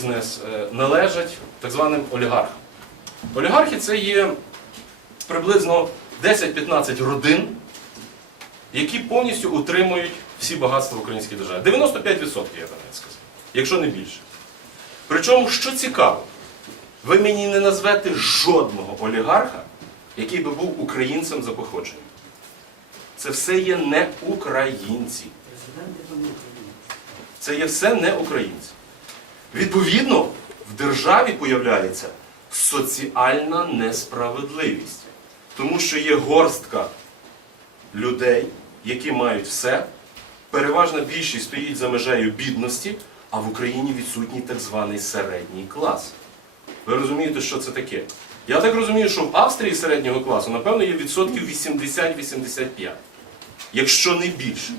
бізнес е, належать так званим олігархам. Олігархи це є приблизно 10-15 родин, які повністю утримують всі багатства в українській державі. 95% я би навіть сказав, якщо не більше. Причому, що цікаво, ви мені не назвете жодного олігарха, який би був українцем за походженням. Це все є не українці. Це є все не українці. Відповідно, в державі появляється соціальна несправедливість. Тому що є горстка людей, які мають все. Переважна більшість стоїть за межею бідності, а в Україні відсутній так званий середній клас. Ви розумієте, що це таке? Я так розумію, що в Австрії середнього класу, напевно, є відсотків 80-85, якщо не більше.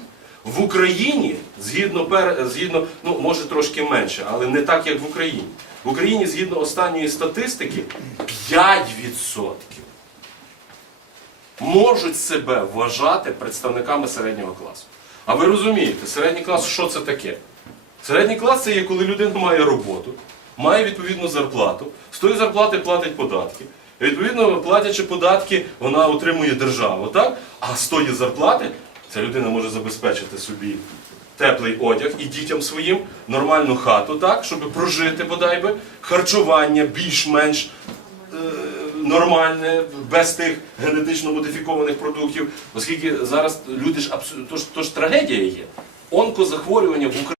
В Україні, згідно, згідно, ну може трошки менше, але не так, як в Україні. В Україні, згідно останньої статистики, 5% можуть себе вважати представниками середнього класу. А ви розумієте, середній клас що це таке? Середній клас це є, коли людина має роботу, має відповідну зарплату, з тої зарплати платить податки. І, відповідно, платячи податки, вона отримує державу, так? А з тої зарплати ця людина може забезпечити собі теплий одяг і дітям своїм, нормальну хату, так, щоб прожити бодай би, харчування більш-менш е, нормальне, без тих генетично модифікованих продуктів, оскільки зараз люди ж абсолютно то ж, трагедія є. Онкозахворювання в Україні.